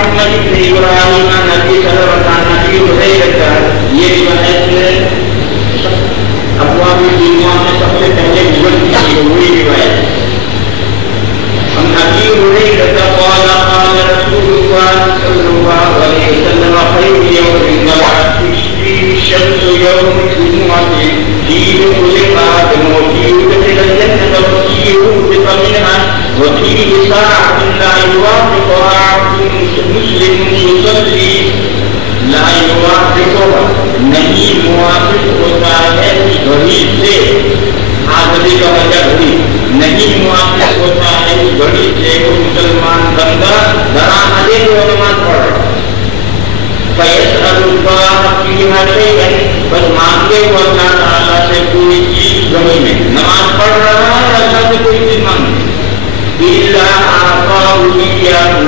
محمد بن ابراہیم نبی سلمہ نبی ہریرہ، یہ روایت ابواب الدنیا میں سب سے پہلے گزر کی ہوئی روایت ہے. ہم نبی ہریرہ قال قال رسول اللہ صلی اللہ علیہ وسلم خیر یوم طلعت فیہ الشمس یوم الجمعۃ فیہ خلق آدم وفیہ دخل الجنة وفیہ رزق منها وفیہ ساعة لا يوافقها عبد مسلم يصلي لا يوافقها، نہیں موافق ہوتا ہے اس گھڑی سے، آدمی کا وجہ گھڑی نہیں موافق ہوتا ہے اس گھڑی سے وہ مسلمان بندہ درآمدے کو نماز پڑھ رہا. فَيَسْأَلُ اللَّهَ فِيهَا شَيْئًا، بس مانگے وہ اللہ تعالیٰ سے کوئی چیز گھڑی میں، نماز پڑھ رہا ہے اللہ سے کوئی چیز مانگے. إِلَّا أَعْطَاهُ إِيَّاهُ،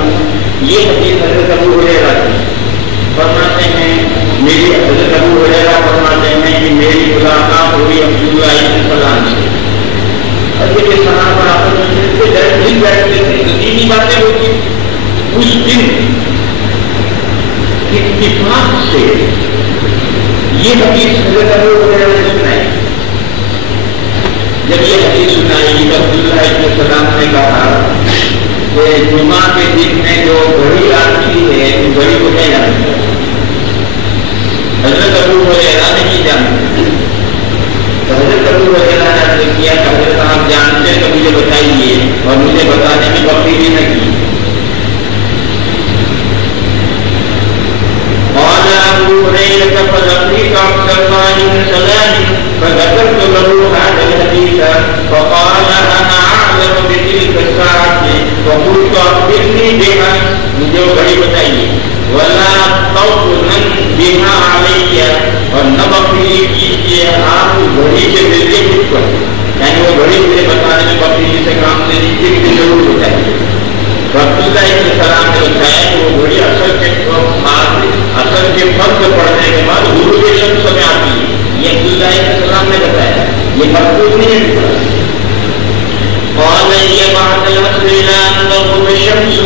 یہ حدیث حضرت ابو ہریرہ فرماتے ہیں، میری حضرت ابو ہریرہ فرماتے ہیں کہ میری ملاقات ہوئی عبداللہ بن سلام سے. اور یہ صحابہ آپس میں ملتے مل بیٹھتے تھے، دینی باتیں ہوتی. اس دن اتفاق سے یہ حدیث حضرت ابو ہریرہ نے سنائی. جب یہ حدیث سنائی تو عبداللہ بن سلام نے کہا کہ جمعہ کے دن میں جو گھڑی آتی ہے اس گھڑی کو کیا جانتے ہیں؟ حضرت ابو ہریرہ نہیں جانتے. حضرت ابو ہریرہ نے عرض کیا کہ حضرت آپ جانتے ہیں تو مجھے بتائیے، اور مجھے بتانے میں بخیلی نہ کی. قال ابو هريرة فلقيت عبد الله بن سلام فذكرت له هذا الحديث فقال انا اعلم بتلك الساعة فقلت اخبرني بها، مجھے گھڑی بتائیے. ولا تطلن بها علي، اور نہ بخیلی کیجیے آپ گھڑی کے ذریعے مجھ پر، یعنی وہ گھڑی مجھے بتانے میں بخیلی سے کام سے لیجیے، مجھے ضرور بتائیے. عبداللہ بن سلام نے بتایا کہ وہ گھڑی اصل کے فرض پڑھنے کے بعد غروب شمس میں آتی ہے. یہ عبداللہ بن سلام نے بتایا، یہ محفوظ نہیں ہے. قال یہ بعد العصر الى ان تغرب الشمس،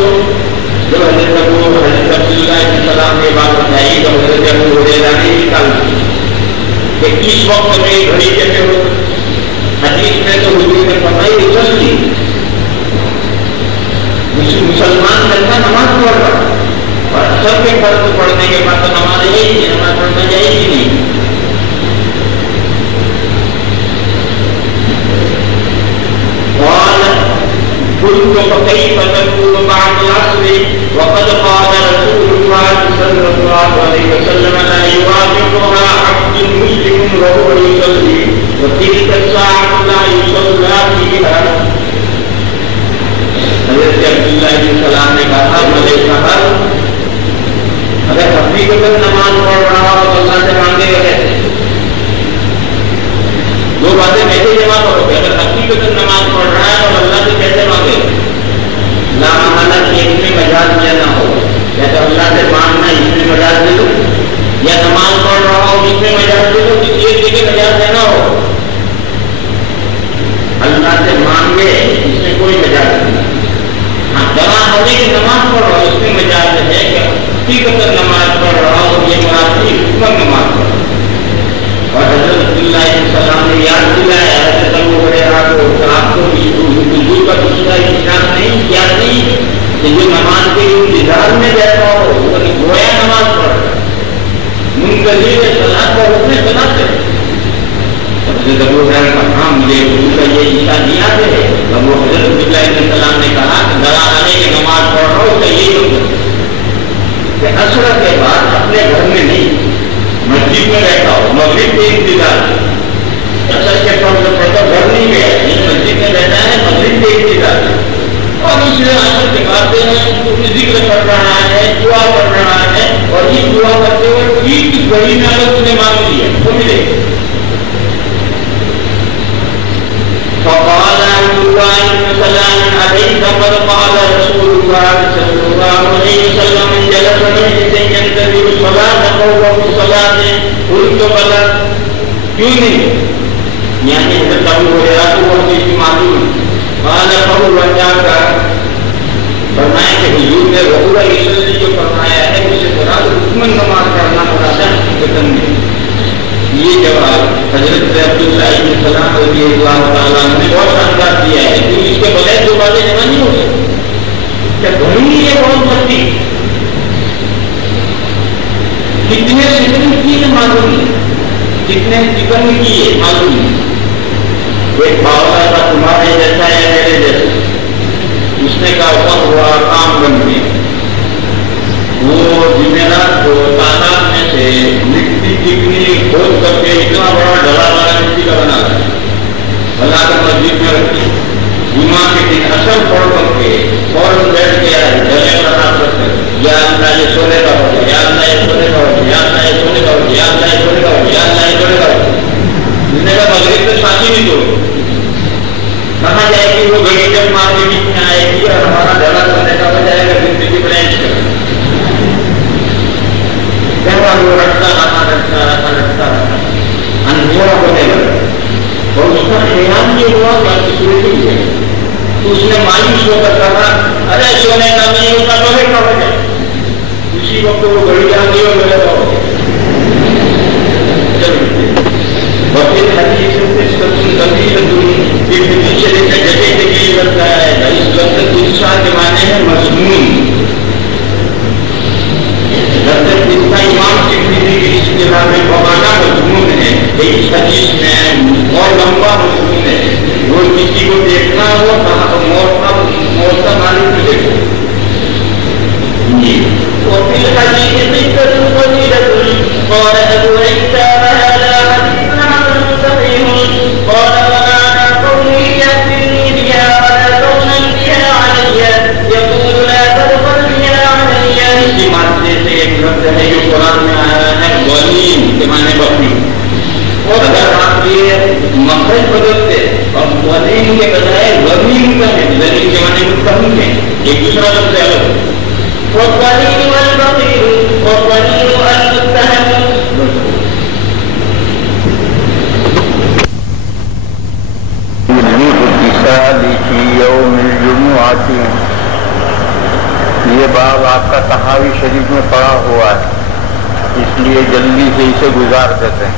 جب حضرت عبداللہ بن سلام نے بات بتائی تو حضرت ابو ہریرہ نے نکال دی کہ اس وقت میں گھڑی کیسے ہو. حدیث میں تو حضور نے فرمائی اصلی مسلمان بندہ نماز پڑھ رہا اور سب کے فرض پڑھنے کے بعد تو نماز ہے ہی نہیں، نماز پڑھنا جائے گی نہیں. قال قلت فكيف تكون بعد العصر وقد قال رسول الله صلى الله عليه وسلم لا يوافقها عبد مسلم وهو يصلي وتلك الساعة لا يصلى فيها. حضرت عبداللہ بن سلام نے کہا مجھے خبر، اگر حقیقت نماز پڑھ رہا ہو تو اللہ سے مانگے گا کیسے؟ دو باتیں کیسے جمع کرو گے؟ اگر حقیقت نماز پڑھ رہا ہے تو اللہ سے کیسے مانگے گا؟ لا محالہ کہ اس میں مجاز یہ نہ ہو، یا تو اللہ سے مانگنا اس میں مجاز دے دو، یا نماز پڑھ رہا ہو اس میں مجاز دے دو، کسی ایک جگہ مجاز دینا ہو. اللہ سے مانگے اس میں کوئی مجاز نہیں. دوا ہونے کی نماز پڑھ رہا ہو اس میں مجاز ہے کہ حقیقت نماز پڑھ رہا ہو یہ مرادی حکمت نماز پڑھ رہا. اور حضرت عبداللہ بن سلام نے یاد دلایا حضرت ابو ہریرہ کو کہ آپ کو حضور کا دوسرا احساس نہیں، یاد نہیں کہ جو نماز کے انتظار میں بیٹھا ہو گویا نماز پڑھ رہا منتظر صلاۃ کا حکم صلاۃ ہے. حضرت ابو ہریرہ کا ہاں مجھے حضور کا یہ احساس یاد ہے. ابو حضرت عبداللہ بن سلام نے کہا ذرا آنے کی نماز پڑھ رہا ہو تو یہی حکم کہ عصر کے بعد اپنے گھر میں نہیں مسجد میں بیٹھا ہو، مغرب کے انتظار. عصر کے فرض پڑھتا گھر نہیں گیا، مسجد میں بیٹھا ہے مغرب کے انتظار. اور اس لیے عصر کے بعد ذکر پڑھ رہا ہے، دعا پڑھ رہا ہے، اور اس دعا کرتے ہوئے ٹھیک اس گھڑی میں اگر اس نے مانگ لیا تو ملے. فقال عبد الله بن سلام عليك قد قال رسول الله صلى الله عليه وسلم من جلس مجلسا ينتظر الصلاة فوق الصلاة قلت بلى. کیوں نہیں؟ یعنی حضرت ابو ہریرہ کو وہ چیز معلوم. قال فهو ذاك، فرمایا کہ حضور نے رسول اللہ جو یہ جواب حضرت عبداللہ بن سلام رضی اللہ تعالیٰ نے بہت شاندار دیا ہے، کیونکہ اس کے بغیر جو باتیں جمع نہیں ہو سکتی. کیا گھوڑی ہے بہت مستی، کتنے سکن کی معلوم نہیں، کتنے سکن کی ہے معلوم نہیں. ایک باولا کا تمہارے جیسا ہے میرے جیسا، اس نے کہا وقت ہوا کام بن گیا. وہ جمعرات کو تالاب میں سے مٹی چکنی کھود کر کے اتنا بڑا ڈلا والا مٹی کا بنا ہے، اللہ کا مسجد میں رکھی. جمعہ کے دن اصل پڑھ کر کے فوراً بیٹھ گیا ہے ڈلے پر ہاتھ رکھ کر، یا اللہ یہ سونے کا ہو گیا، یا اللہ یہ سونے کا ہو گیا، یا اللہ یہ سونے کا ہو گیا، یا اللہ یہ سونے کا ہو گیا، یا اللہ یہ سونے کا ہو گیا. جس نے کہا مغرب میں ساتھی نہیں توڑ کہاں جائے گی، وہ گھڑی جب مار کے بیچ میں آئے گی اور ہمارا ڈلا کرنے کا ہو جائے گا زندگی بلینچ کر. وہ رٹتا رہا اندھیرا ہونے لگا اور اس کا خیال یہ ہوا بات شروع ہوئی ہے. تو اس نے مایوس ہو کر کہا ارے سونے کا نہیں ہوتا لوہے کا ہو جائے. اسی وقت وہ گھڑی آ گئی اور لوہے کا ہو گیا. وکیل حدیث پیچھے دیکھنے جگہ جگہ لگتا ہے. اس لفظ دوسرا کے معنی ہے مضمون. امام ترمذی کی اصطلاح میں بمانا مضمون ہے. اس حدیث میں اور لمبا مضمون ہے. وہ کسی کو دیکھنا ہو موت کا معلوم نہیں دیکھو. وفي الحديث ذكر فضيلة قال أبو عيسى هذا حديث حسن صحيح. قال ومعنى قوله يأتيني بها ولا تغنم بها علي يقول لا تدخل بها علي. اسی مادے سے ایک لفظ ہے جو قرآن میں آیا ہے غلیم کے معنی بکری. اور اگر آپ یہ مخرج بدلتے اور غلیم کے بجائے غلیم کا ہے، غلیم کے معنی مستحق ہے، ایک دوسرا لفظ الگ. والغني والبخيل والغني المتهم. في يوم الجمعة. یہ باب آپ کا طحاوی شریف میں پڑا ہوا ہے، اس لیے جلدی سے اسے گزار دیتے ہیں.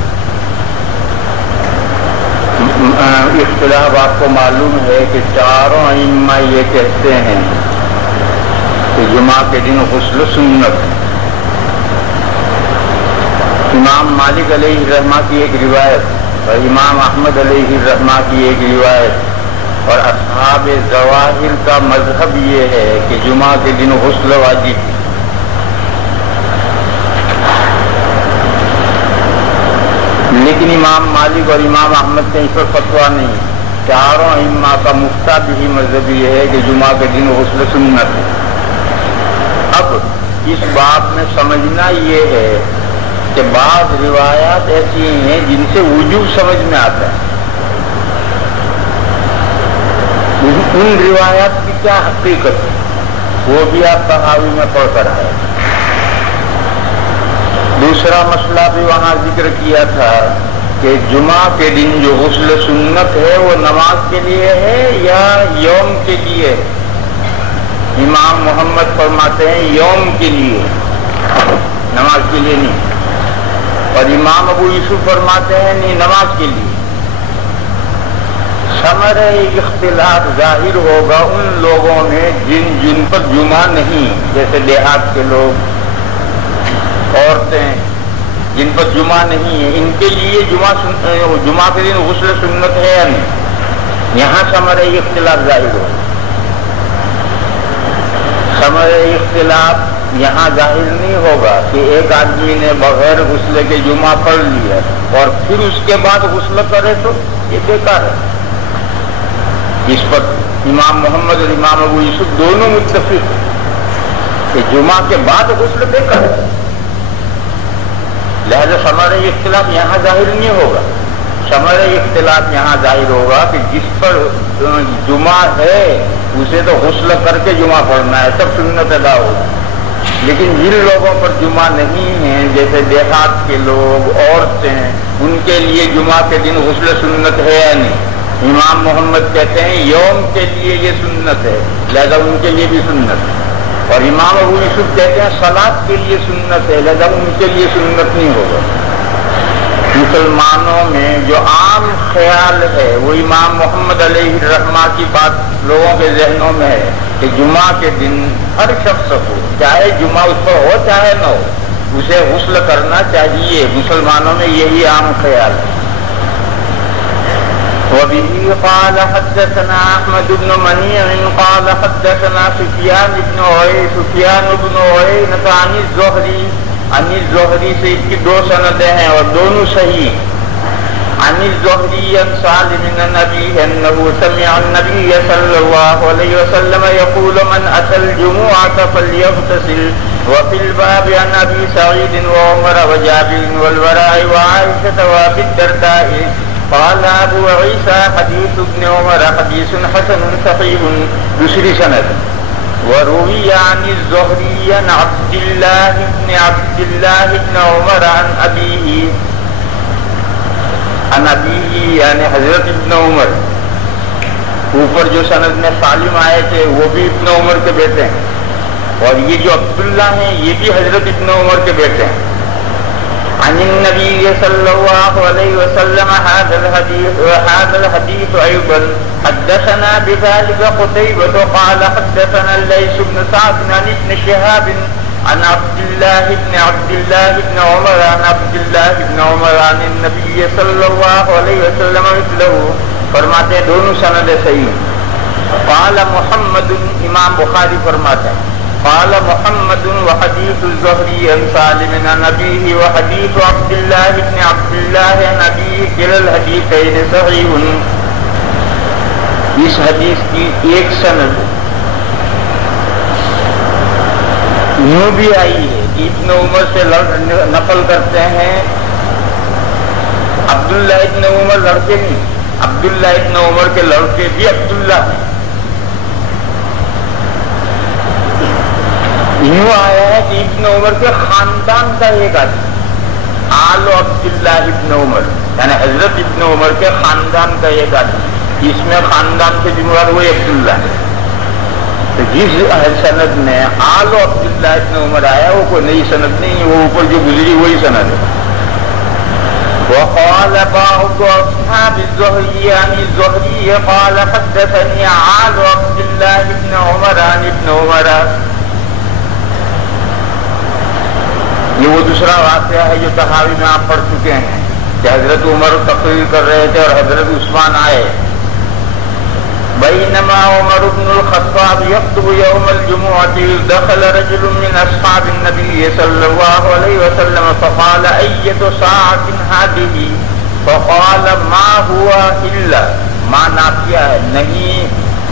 اختلاف آپ کو معلوم ہے کہ چاروں ائمہ یہ کہتے ہیں کہ جمعہ کے دن غسل سنت. امام مالک علیہ الرحمہ کی ایک روایت اور امام احمد علیہ الرحمہ کی ایک روایت اور اصحاب ظواہر کا مذہب یہ ہے کہ جمعہ کے دن غسل واجب. لیکن امام مالک اور امام احمد نے اس پر فتویٰ نہیں. چاروں ائمہ کا مفتہ بھی مذہب یہ ہے کہ جمعہ کے دن غسل سنت ہے. اب اس بات میں سمجھنا یہ ہے کہ بعض روایات ایسی ہیں جن سے وجوب سمجھ میں آتا ہے. ان روایات کی کیا حقیقت ہے وہ بھی آپ طحاوی میں پڑھ کر آئے. دوسرا مسئلہ بھی وہاں ذکر کیا تھا کہ جمعہ کے دن جو غسل سنت ہے وہ نماز کے لیے ہے یا یوم کے لیے. امام محمد فرماتے ہیں یوم کے لیے، نماز کے لیے نہیں. اور امام ابو یوسف فرماتے ہیں نہیں، نماز کے لیے. ثمرہ اختلاف ظاہر ہوگا ان لوگوں میں جن پر جمعہ نہیں، جیسے دیہات کے لوگ، عورتیں جن پر جمعہ نہیں ہے، ان کے لیے جمعہ کے دن غسل سنت ہے یا نہیں. یہاں ثمرہ اختلاف ظاہر ہوگا. ثمرہ اختلاف یہاں ظاہر نہیں ہوگا کہ ایک آدمی نے بغیر غسل کے جمعہ پڑھ لیا اور پھر اس کے بعد غسل کرے تو یہ بیکار ہے. اس پر امام محمد اور امام ابو یوسف دونوں متفق ہیں کہ جمعہ کے بعد غسل بیکار ہے. لہذا ثمرہ اختلاف یہاں ظاہر نہیں ہوگا. ثمرہ اختلاف یہاں ظاہر ہوگا کہ جس پر جمعہ ہے اسے تو غسل کر کے جمعہ پڑھنا ہے، تب سنت ادا ہوگی. لیکن جن لوگوں پر جمعہ نہیں ہے، جیسے دیہات کے لوگ، عورتیں، ان کے لیے جمعہ کے دن غسل سنت ہے یا نہیں. امام محمد کہتے ہیں یوم کے لیے یہ سنت ہے، لہذا ان کے لیے بھی سنت ہے. اور امام ابو یوسف کہتے ہیں صلاۃ کے لیے سنت ہے، لہذا ان کے لیے سنت نہیں ہوگا. مسلمانوں میں جو عام خیال ہے وہ امام محمد علیہ الرحمہ کی بات لوگوں کے ذہنوں میں ہے کہ جمعہ کے دن ہر شخص کو چاہے جمعہ اس پر ہو چاہے نہ ہو اسے غسل کرنا چاہیے. مسلمانوں میں یہی عام خیال ہے. وبه قال حدثنا احمد بن منيع قال حدثنا سفيان بن عيينة عن الزهري سے اس کی دو سندیں ہیں اور دونوں صحیح. عن الزهري عن سالم بن أبيه أنه سمع النبي صلى الله عليه وسلم يقول من أتى الجمعة فليغتسل. وفي الباب عن أبي سعيد وعمر وجابر والبراء وعائشة وأبي الدرداء قال ابو عيسى حديث ابن عمر حديث حسن صحيح. دوسری سند وروي عن الزهري عن عبد الله بن عمر عن أبيه یعنی حضرت ابن عمر. اوپر جو سند میں سالم آئے تھے وہ بھی ابن عمر کے بیٹے ہیں اور یہ جو عبداللہ ہیں یہ بھی حضرت ابن عمر کے بیٹے ہیں. عن النبي صلى الله عليه وسلم هذا الحديث أيضا. حدثنا بذلك قتيبة قال حدثنا الليث بن سعد عن ابن شهاب عن عبد الله بن عمر عن النبي صلى الله عليه وسلم مثله. فرماتے ہیں دونوں سند صحیح. قال محمد امام بخاری فرماتے ہیں قال محمد وحديث الزهري عن سالم عن أبيه وحديث عبد الله عن أبيه كلا الحديثين صحيح. اس حدیث کی ایک سند یوں بھی آئی ہے کہ ابن عمر سے نقل کرتے ہیں. عبداللہ ابن عمر لڑکے نہیں, عبداللہ ابن عمر کے لڑکے بھی عبداللہ ہیں. یوں آیا ہے کہ ابن عمر کے خاندان کا ایک آدمی آل عبداللہ ابن عمر یعنی حضرت ابن عمر کے خاندان کا ایک آدمی. اس میں خاندان سے بھی مراد وہی عبداللہ ہے. تو جس سند میں آل عبداللہ ابن عمر آیا وہ کوئی نئی سند نہیں, وہ اوپر جو گزری وہی سند ہے. وقال بعض أصحاب الزهري عن الزهري قال حدثني آل عبداللہ ابن عمر عن ابن عمر. یہ وہ دوسرا واقعہ ہے جو تحاوی میں آپ پڑھ چکے ہیں کہ حضرت عمر تقریر کر رہے تھے اور حضرت عثمان آئے. بینما عمر بن الخطاب يخطب يوم الجمعة دخل رجل من اصحاب النبي صلى الله عليه وسلم فقال أية ساعة هذه فقال ما هو إلا ما نافیہ ہے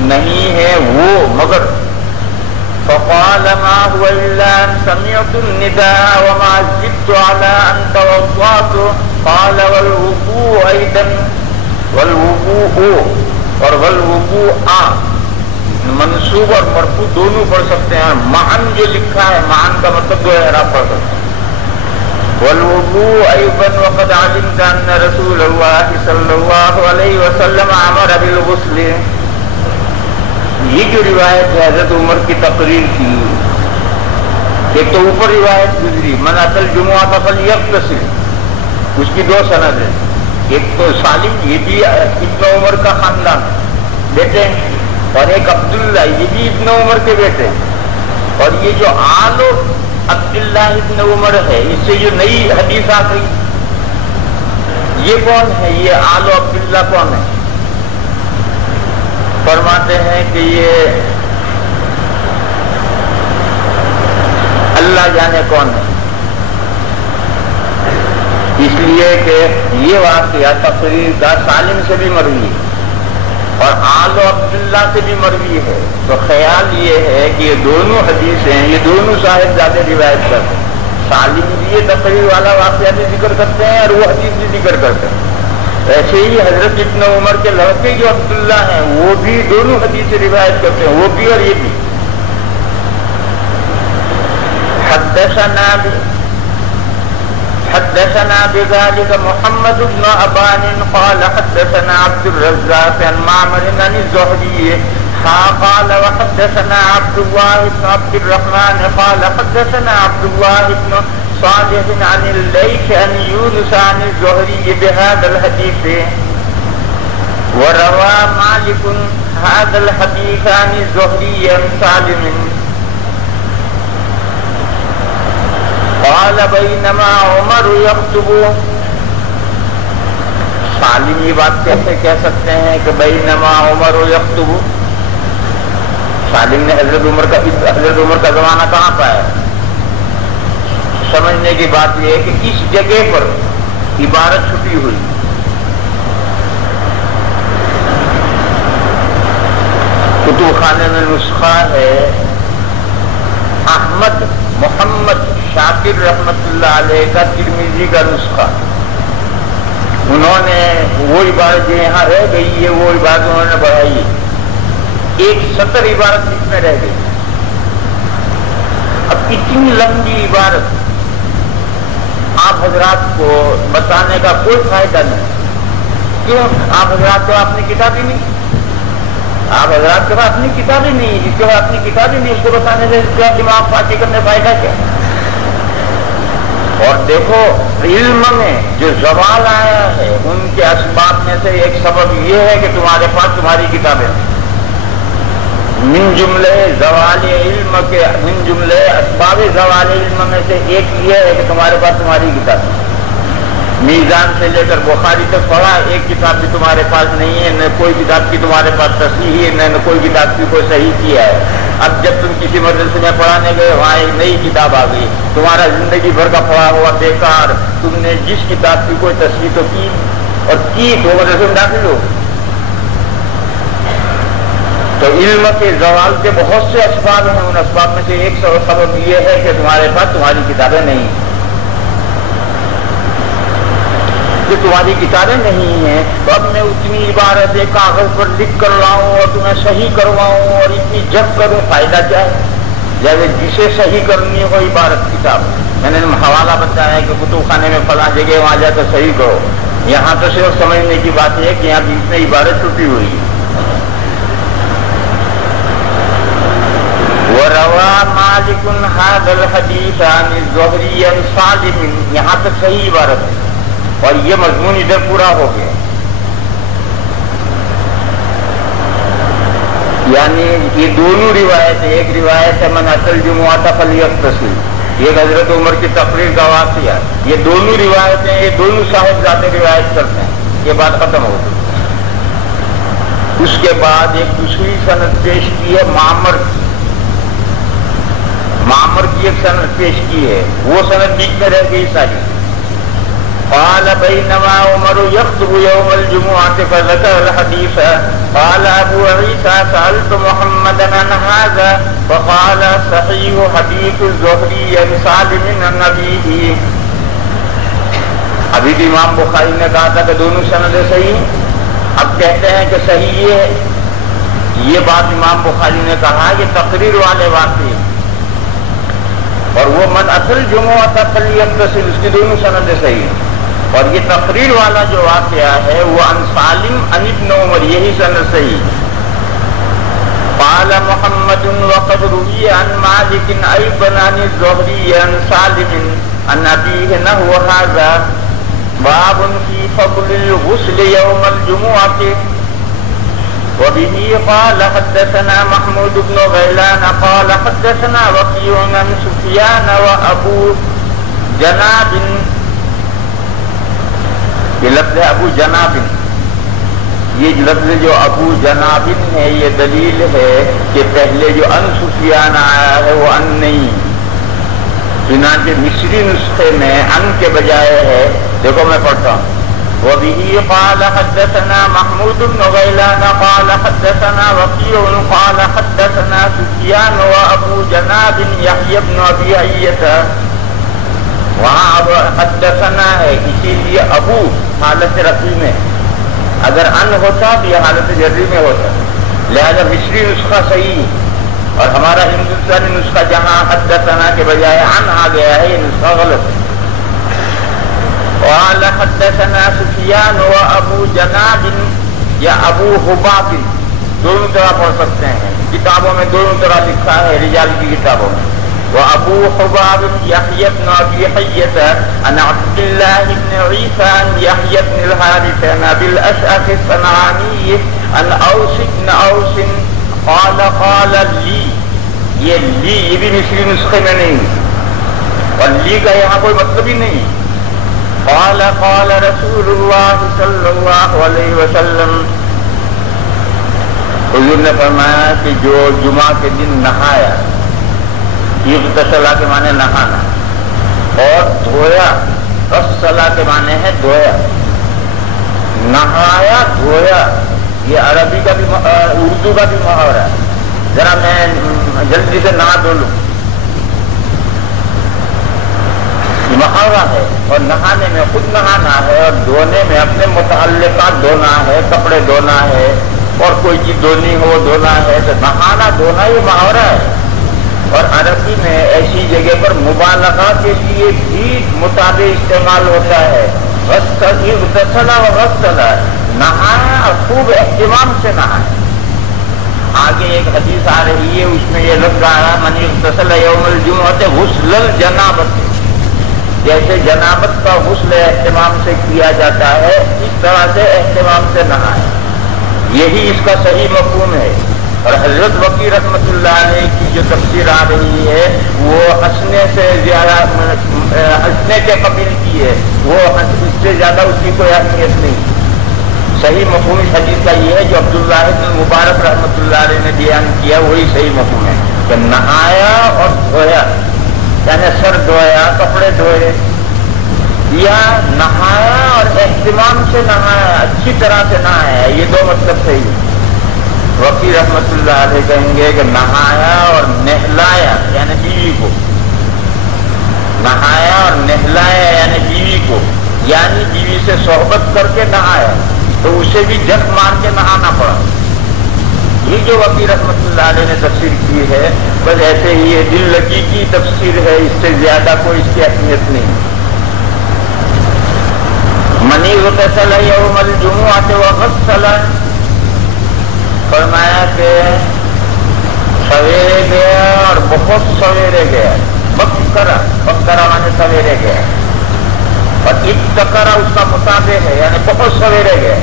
نہیں ہے وہ مگر. فقال ما هو إلا أن سمعت النداء وما زدت على أن توضأت. قال والوضوء أيضا والوضوء منصوب اور مرفوع دونوں پڑھ سکتے ہیں. معن جو لکھا ہے معن کا مطلب دو اعراب پڑھ سکتے ہیں. والوضوء أيضا وقد علمت أن رسول الله صلى الله عليه وسلم أمر بالغسل. یہ جو روایت ہے حضرت عمر کی تقریر کی, ایک تو اوپر روایت گزری من اتى الجمعة فليغتسل, اس کی دو سند ہے. ایک تو سالم یہ بھی ابن عمر کا خاندان بیٹے ہیں اور ایک عبداللہ یہ بھی ابن عمر کے بیٹے ہیں. اور یہ جو آل عبداللہ ابن عمر ہے اس سے جو نئی حدیث آ گئی یہ کون ہے, یہ آل عبداللہ کون ہے؟ فرماتے ہیں کہ یہ اللہ جانے کون ہے, اس لیے کہ یہ واقعہ تقریر کا سالم سے بھی مروی اور آل عبداللہ سے بھی مروی ہے. تو خیال یہ ہے کہ یہ دونوں حدیثیں یہ دونوں صاحب زیادہ روایت کرتے ہیں. سالم بھی یہ تقریر والا واقعہ بھی ذکر کرتے ہیں اور وہ حدیث بھی ذکر کرتے ہیں. ایسے ہی حضرت ابن عمر کے لڑکے جو عبداللہ ہیں وہ بھی دونوں حدیث روایت کرتے ہیں, وہ بھی اور یہ بھی. حدثنا بذلك محمد بن أبان قال حدثنا عبد الرزاق عن معمر عن الزهري قال وحدثنا عبد الله بن عبد الرحمن قال حدثنا عبد الله بن صالح عن الليث عن يونس عن الزهري بهذا الحديث وروى مالك هذا الحديث عن الزهري عن سالم قال بينما عمر يخطب. سالم یہ بات کیسے کہہ سکتے ہیں کہ بینما عمر یخطب؟ سالم نے حضرت عمر کا زمانہ کہاں پایا؟ سمجھنے کی بات یہ ہے کہ اس جگہ پر عبارت چھپی ہوئی. کتب خانے میں نسخہ ہے احمد محمد شاکر رحمت اللہ علیہ کا ترمذی کا نسخہ. انہوں نے وہ عبارت جو یہاں رہ گئی ہے وہ عبارت انہوں نے بڑھائی ہے. ایک سطر عبارت اس میں رہ گئی. اب اتنی لمبی عبارت آپ حضرات کو بتانے کا کوئی فائدہ نہیں. کیوں؟ آپ حضرات کو اپنی کتاب ہی نہیں. آپ حضرات کے پاس اپنی کتاب ہی نہیں. جس کے پاس اپنی کتاب ہی نہیں اس کو بتانے سے کیا دماغ پاتی کرنے فائدہ کیا؟ اور دیکھو علم میں جو زوال آیا ہے ان کے اسباب میں سے ایک سبب یہ ہے کہ تمہارے پاس تمہاری کتابیں من جملے زوال علم کے من جملے اسباب زوال علم میں سے ایک یہ ہے کہ تمہارے پاس تمہاری کتابیں. میزان سے لے کر بخاری تک پڑھا ایک کتاب بھی تمہارے پاس نہیں ہے. نہ کوئی کتاب کی تمہارے پاس تصحیح ہے نہ کوئی کتاب کی کوئی صحیح کیا ہے. اب جب تم کسی مدرسے میں پڑھانے گئے وہاں ایک نئی کتاب آ گئی. تمہارا زندگی بھر کا پڑھا ہوا بیکار. تم نے جس کتاب کی کوئی تصحیح تو کی اور کی تو مدرسے میں داخل ہو. تو علم کے زوال کے بہت سے اسباب ہیں. ان اسباب میں سے ایک سبب یہ ہے کہ تمہارے پاس تمہاری کتابیں نہیں ہیں. کہ تمہاری کتابیں نہیں ہیں تو اب میں اتنی عبارتیں کاغذ پر لکھ کر لاؤں اور تمہیں صحیح کرواؤں اور اتنی جب کروں فائدہ کیا ہے؟ جیسے جسے صحیح کرنی ہو عبارت کتاب میں نے حوالہ بتایا کہ کتب خانے میں فلاں جگہ وہاں جا کر صحیح کرو. یہاں تو صرف سمجھنے کی بات ہے کہ یہاں بیچ میں عبارت چھپی ہوئی ہے. وَرَوَى مَالِكٌ هَذَا الْحَدِيثَ عَنِ الزُّهْرِيِّ عَنْ سَالِمٍ. یہاں تک صحیح عبارت ہے اور یہ مضمون ادھر پورا ہو گیا. یعنی یہ دونوں روایتیں ایک روایت ہے من اصل جمعہ فلیغتسل. یہ حضرت عمر کی تقریر کا واقعہ. یہ دونوں روایتیں یہ دونوں صاحبزادے روایت کرتے ہیں. یہ بات ختم ہو گئی. اس کے بعد ایک دوسری سند پیش کی ہے معمر کی ایک سند پیش کی ہے. وہ سند بیچ میں رہ گئی ساری. قال بينما عمر يخطب يوم الجمعة فذكر الحديث قال أبو عيسى سألت محمدا عن هذا فقال صحيح حديث الزهري عن سالم عن أبيه. ابھی بھی امام بخاری نے کہا تھا کہ دونوں سندیں صحیح. اب کہتے ہیں کہ صحیح یہ بات امام بخاری نے کہا کہ تقریر والے واقعے اور وہ من اصل جمعہ تھا فلیغتسل اس کی دونوں سندیں صحیح. اور یہ تقریر والا جو واقعہ ہے وہ عن سالم عن ابن عمر یہی سند صحیح. قال محمد وقد روي عن مالك ايضا عن الزهري عن سالم عن ابيه نحو هذا باب في فضل الغسل يوم الجمعة. وبه قال حدثنا محمود بن غيلان قال حدثنا وكيع عن سفيان وابو جناب. یہ لفظ ہے ابو جناب. یہ لفظ جو ابو جناب ہے یہ دلیل ہے کہ پہلے جو ان سفیان آیا ہے وہ ان نہیں. چنانچہ مصری نسخے میں ان کے بجائے ہے. دیکھو میں پڑھتا ہوں. وبه قال حدثنا محمود بن غيلان قال حدثنا وكيع قال حدثنا سفيان وابو جناب يحيى بن ابي اية. وہاں اب حدثنا ہے اسی لیے ابو حالت رفیع میں. اگر ان ہوتا تو یہ حالت جری میں ہوتا. لہذا مصری نسخہ صحیح اور ہمارا ہندوستانی نسخہ جہاں حدثنا کے بجائے ان آ گیا ہے یہ نسخہ غلط ہے. قال حدثنا سفیان و ابو جناب یا ابو حباب دونوں طرح پڑھ سکتے ہیں. کتابوں میں دونوں طرح لکھا ہے رجال کی کتابوں میں. وابو حباب يحيى بن ابي حية عن عبد الله بن عيسى عن يحيى بن الحارث عن ابي الاشعث الصنعاني عن اوس بن اوس قال لی، یہ بھی مصری نسخے میں نہیں، اور لی کا یہاں کوئی مطلب ہی نہیں. قال رسول اللہ صلی اللہ علیہ وسلم، حضور نے فرمایا کہ جو جمعہ کے دن نہایا، اغتسلا کے معنی نہانا، اور دھویا، غسلا کے معنی ہے دھویا، نہایا دھویا، یہ عربی کا بھی اردو کا بھی محاورہ ہے. ذرا میں جلدی سے نہا دھو لوں، یہ محاورہ ہے. اور نہانے میں خود نہانا ہے، اور دھونے میں اپنے متعلقات دھونا ہے، کپڑے دھونا ہے، اور کوئی چیز دھونی ہو وہ دھونا ہے. تو نہانا دھونا یہ محاورہ ہے. اور عربی میں ایسی جگہ پر مبالغہ کے لیے بھی مطابق استعمال ہوتا ہے. اغتسل و غسل، نہایا اور خوب اہتمام سے نہایا. آگے ایک حدیث آ رہی ہے، اس میں یہ لفظ آ رہا ہے من اغتسل یوم الجمعۃ غسل الجنابۃ، جیسے جنابت کا غسل اہتمام سے کیا جاتا ہے اس طرح سے اہتمام سے نہایا. یہی اس کا صحیح مفہوم ہے. اور حضرت وقی رحمۃ اللہ علیہ کی جو تفسیر آ رہی ہے وہ ہنسنے سے زیادہ، ہنسنے کے قبیل کی ہے، وہ اس سے زیادہ اس کی کوئی اہمیت نہیں. صحیح مفہوم اس حدیث کا یہ ہے جو عبداللہ بن مبارک رحمۃ اللہ علیہ نے بیان کیا، وہی صحیح مفہوم ہے کہ نہایا اور دھویا، یعنی سر دھویا، کپڑے دھوئے، یا نہایا اور اہتمام سے نہایا، اچھی طرح سے نہایا. یہ دو مطلب صحیح ہے. وقی رحمۃ اللہ علیہ کہیں گے کہ نہایا اور نہلایا، یعنی بیوی کو نہایا اور نہلایا، یعنی بیوی کو، یعنی بیوی سے صحبت کر کے نہایا تو اسے بھی جھک مار کے نہانا پڑا. یہ جو وقی رحمۃ اللہ علیہ نے تفسیر کی ہے بس ایسے ہی یہ دل لگی کی تفسیر ہے، اس سے زیادہ کوئی اس کی اہمیت نہیں. من اغتسل یوم الجمعۃ وغسل، فرمایا کہ سویرے گیا اور بہت سویرے گیا. بکرا مانے سویرے گیا، اور ابتکرا اس کا مطابق ہے، یعنی بہت سویرے گیا.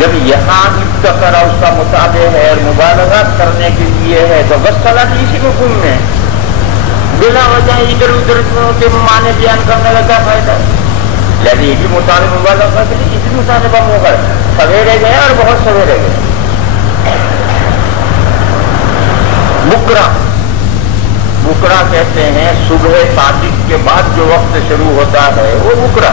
جب یہاں ابتکرا اس کا مطابق ہے اور مبالغہ کرنے کے لیے ہے تو غسلا بھی اسی حکم میں بلا وجہ ادھر ادھر کے معنی بیان کرنے کا کیا فائدہ ہے؟ یعنی یہ بھی مطالبہ مبالغہ کے لیے اسی مطالبہ ہوگا. سویرے گیا اور بہت سویرے گیا. بکرا کہتے ہیں صبح صادق کے بعد جو وقت شروع ہوتا ہے وہ بکرا.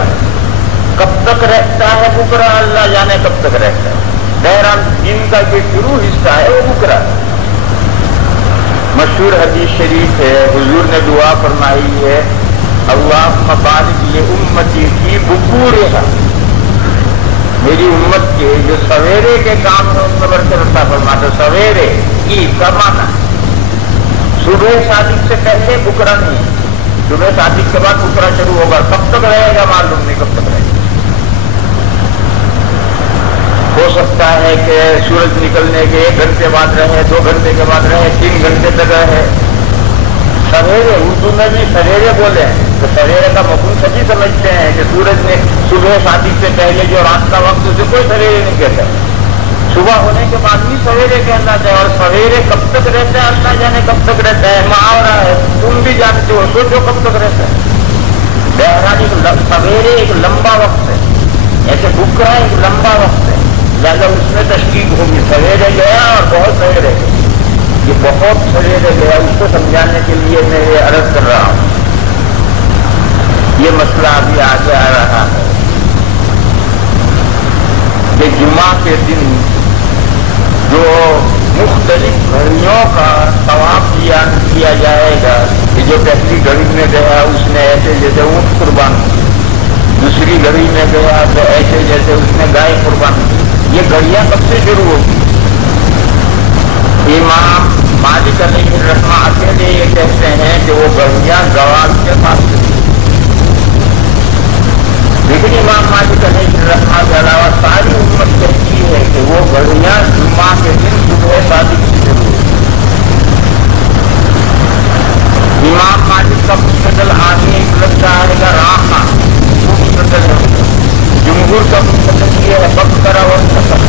کب تک رہتا ہے بکرا اللہ جانے کب تک رہتا ہے. بہرحال دن کا جو شروع حصہ ہے وہ بکرا. مشہور حدیث شریف ہے، حضور نے دعا فرمائی ہے اللہم بارک لامتی فی بکورہا، میری امت کے جو سویرے کے کام میں ان میں برکت عطا فرما. تو سویرے کی کمانا صبح صادق سے پہلے بکرا نہیں، صبح صادق کے بعد بکرا شروع ہوگا. کب تک رہے گا معلوم نہیں کب تک رہے گا. ہو سکتا ہے کہ سورج نکلنے کے 1 گھنٹے بعد رہے، 2 گھنٹے کے بعد رہے، 3 گھنٹے تک رہے. سویرے اردو میں بھی سویرے بولے ہیں تو سویرے کا مفہوم سبھی سمجھتے ہیں کہ سورج نے صبح صادق سے پہلے جو رات کا وقت اسے کوئی سویرے نہیں کہتا. صبح ہونے کے بعد بھی سویرے کہنا چاہیے. اور سویرے کب تک رہتا ہے اللہ جانے کب تک رہتا ہے، محاورہ ہے، تم بھی جانتے ہو، سوچو کب تک رہتا ہے. بہرحال سویرے ایک لمبا وقت ہے، ایسے بکرا ایک لمبا وقت ہے، لہٰذا اس میں تشکیق ہوگی. سویرے گیا اور بہت سویرے گیا. یہ بہت سویرے گیا اس کو سمجھانے کے لیے میں یہ عرض کر رہا ہوں. یہ مسئلہ ابھی آگے آ رہا ہے کہ جمعہ کے دن جو مختلف گھڑیوں کا طواف کیا جائے گا کہ جو پہلی گھڑی میں گیا اس نے ایسے جیسے اونٹ قربان کی، دوسری گھڑی میں گیا تو ایسے جیسے اس نے گائے قربان کی. یہ گھڑیاں کب سے شروع ہوگی؟ امام مالک علیہ الرحمہ اکیلے یہ کہتے ہیں کہ وہ گھڑیاں زوال کے پاس سے، لیکن امام مالک علیہ الرحمہ کے علاوہ ساری امت کہتی ہے کہ وہ گھڑیاں جمعہ کے دن صبح صادق سے شروع ہوئی. کا آئے گا راحہ، جمہور کا مطلب یہ ہے وقت کرا وقت ختم.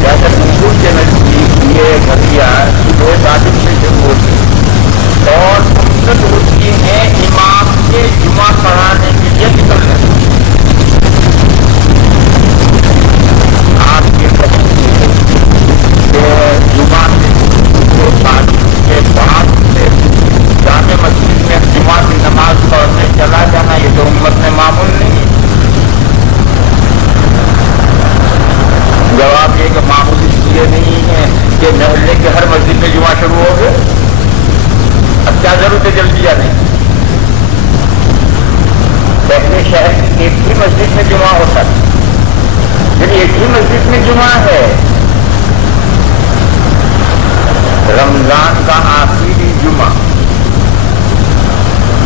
جیسے جمہور کے نزدیک یہ گھڑیاں صبح صادق سے شروع ہوتی ہیں اور مقصد ہوتی ہیں امام کے جمعہ پڑھانے کے لیے نکلنے. آپ کے جمعہ سے صادق کے بعد سے جامع مسجد میں جمعہ کی نماز پڑھنے چلا جانا یہ تو امت میں معمول نہیں ہے. جواب یہ کہ معمول اس لیے نہیں ہے کہ محلے کے ہر مسجد میں جمعہ شروع ہو گئے. اب کیا ضرورت ہے جلدی یا نہیں؟ پہلے شہر کی ایک ہی مسجد میں جمعہ ہوتا ہے، یعنی ایک ہی مسجد میں جمعہ ہے. رمضان کا آخری جمعہ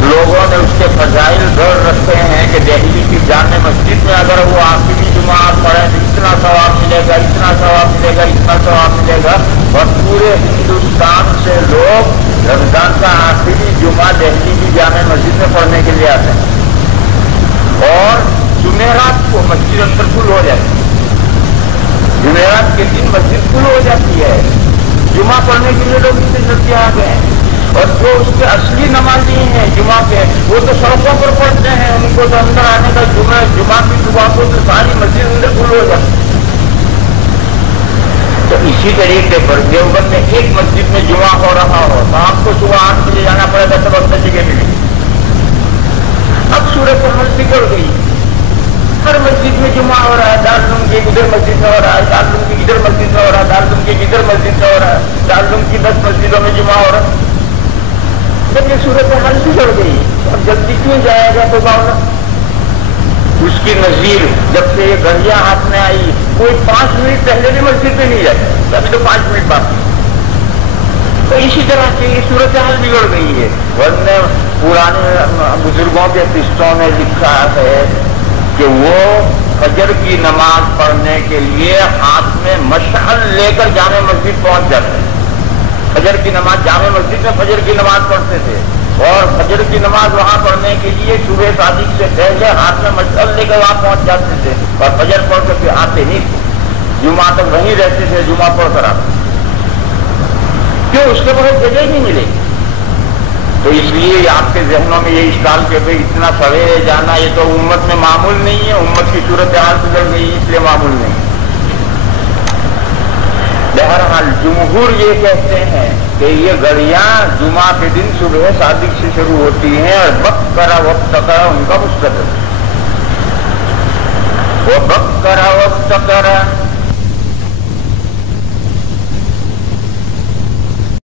لوگوں نے اس کے فضائل گڑھ رکھے ہیں کہ دہلی کی جامع مسجد میں اگر وہ آخری جمعہ پڑھیں تو اتنا ثواب ملے گا، اتنا ثواب ملے گا، اتنا ثواب ملے گا. اور پورے ہندوستان سے لوگ رمضان کا آخری جمعہ دہلی کی جامع مسجد میں پڑھنے کے لیے آتے ہیں اور جمعرات کو مسجد اندر فل ہو جاتی ہے. جمعرات کے دن مسجد فل ہو جاتی ہے. جمعہ پڑھنے کے لیے لوگ اتنے جلدی آ گئے ہیں. اور جو اس کے اصلی نمازی ہیں جمعہ کے وہ تو سڑکوں پر پڑھتے ہیں، ان کو تو اندر آنے کا جمعہ کی صبح کو تو ساری مسجد اندر فل ہو جاتی ہے. تو اسی طریقے پر دیوبند میں ایک مسجد میں جمعہ ہو رہا ہو تو آپ کو صبح 8 بجے جانا پڑے گا تب اپنے جگہ ملے گی. اب صورت حال بگڑ گئی. ہر مسجد میں جمعہ ہو رہا ہے، دارالعلوم کی ادھر مسجد میں ہو رہا ہے، دارالعلوم کی ادھر مسجد میں ہو رہا ہے، دارالعلوم کی ادھر مسجد میں ہو رہا ہے، دارالعلوم کی 10 مسجدوں میں جمعہ ہو رہا ہے. جب یہ صورت حال بگڑ گئی اب جلدی کیوں جائے گا تو باؤ. اس کی نظیر جب سے یہ گھڑیاں ہاتھ میں آئی کوئی 5 منٹ پہلے بھی مسجد میں نہیں جاتا، ابھی تو 5 منٹ باقی. تو اسی طرح سے یہ صورت حال بگڑ گئی ہے. ورنہ پرانے بزرگوں کے قصوں میں لکھا ہے کہ وہ فجر کی نماز پڑھنے کے لیے ہاتھ میں مشعل لے کر جامع مسجد پہنچ جاتے ہیں. فجر کی نماز جامع مسجد میں فجر کی نماز پڑھتے تھے اور فجر کی نماز وہاں پڑھنے کے لیے صبح صادق سے پہلے ہاتھ میں مشعل لے کر وہاں پہنچ جاتے تھے اور فجر پڑھ کر پھر آتے نہیں تھے. جمعہ تک وہیں رہتے تھے، جمعہ پڑھ کر آتے. کیوں؟ اس کے بہت جگہ ہی نہیں ملے. تو اس لیے آپ کے ذہنوں میں یہ اشکال کہ بھائی اتنا سویرے جانا یہ تو امت میں معمول نہیں ہے، امت کی صورت حال بگڑ گئی اس لیے معمول نہیں. بہرحال جمہور یہ کہتے ہیں کہ یہ گھڑیاں جمعہ کے دن صبح صادق سے شروع ہوتی ہیں اور وقت کرا وقت کرا ان کا مستقل. وہ وقت کرا وقت کرا